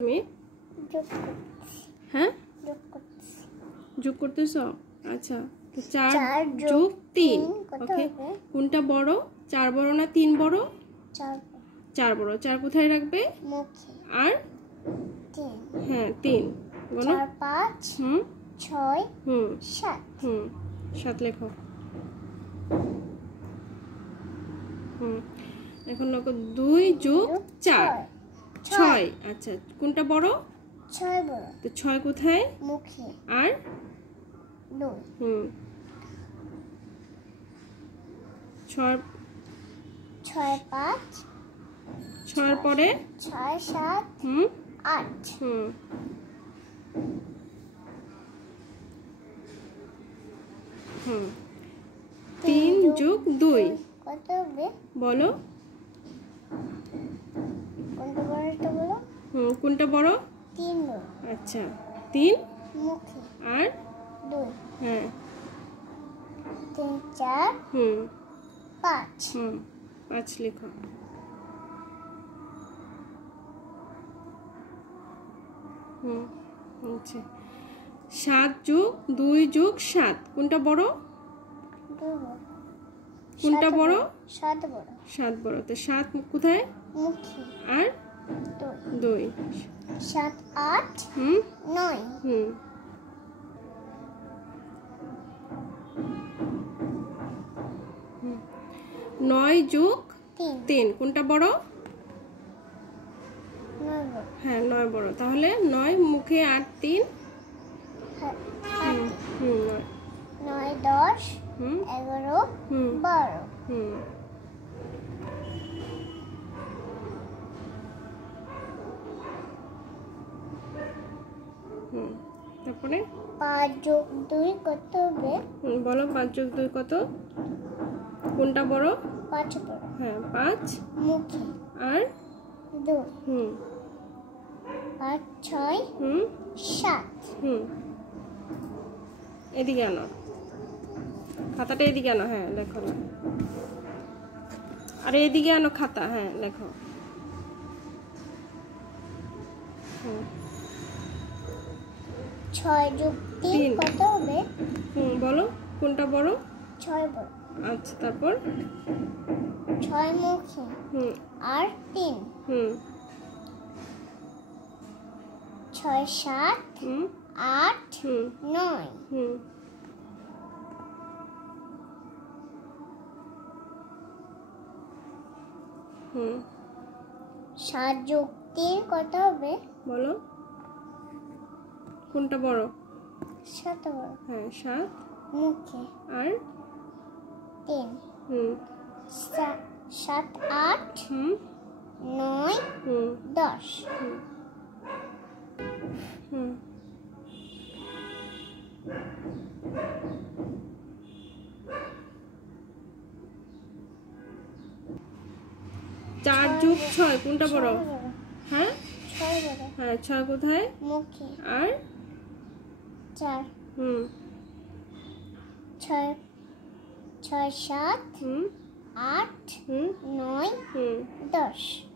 তুমি হ্যাঁ যোগ করতেছো আচ্ছা তো 4 যোগ 3 ওকে কোনটা বড় 4 বড় না 3 বড় 4 বড় 4 কোথায় রাখবে মুখে আর 3 হ্যাঁ 3 বলো 4 5 6 7 7 লেখো এখন লেখো 2 যোগ 4 6 আচ্ছা কোনটা বড় 6 বড় তো 6 কোথায় মুখে আর 2 6 5 6 এর পরে 6 7 8 3 যোগ 2 কত হবে বলো কোনটা বড়টা বলো কোনটা বড় 3 বড় আচ্ছা 3 মুখে আর 2 হ্যাঁ 3 4 5 5 লেখো আচ্ছা 7 যোগ 2 যোগ 7 কোনটা বড় 2 বড় কোনটা বড় 7 বড় 7 বড় তো 7 কোথায় মুখে আর 2 7 8 9 9 যোগ 3 কোনটা বড় 9 বড় হ্যাঁ 9 বড় তাহলে 9 মুখে 8 3 9 10 11 12 তারপরে 5 যোগ 2 কত হবে বলো 5 যোগ 2 কত কোনটা বড় 5 বড় হ্যাঁ 5 মুখে আর 2 5 6 7 এদিকে আনো খাতাটা এদিকে আনো হ্যাঁ লেখো না আরে এদিকে আনো খাতা হ্যাঁ লেখো 6 যোগ 3 কত হবে বলো কোনটা বড় 6 বড় আচ্ছা তারপর 6 মুখে আর 3 6 7 8 9 7 যোগ 3 কত হবে বলো কোনটা বড় 7 বড় হ্যাঁ 7 মুখে আর 3 7 8 9 10 4 যোগ 6 কোনটা বড় হ্যাঁ 6 বড় হ্যাঁ 6 কোথায় মুখে আর 4 6 7 8 9 10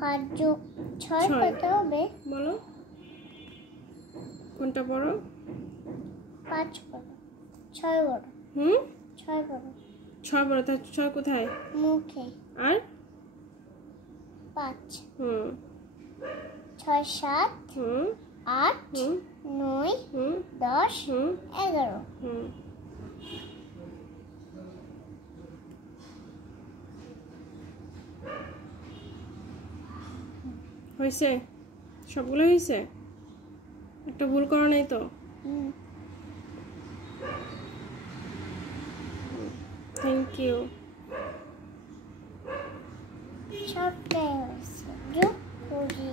5 যোগ 6 কত হবে বলো কোনটা বড় 5 বড় 6 বড় 6 বড় 6 বড় তাহলে 6 কোথায় মুখে আর 5 6 7 8 9 10 11 হয়েছে সবগুলো হয়েছে একটা ভুল করো নাই তো থ্যাংক ইউ সবটাই হয়েছে যোগ করি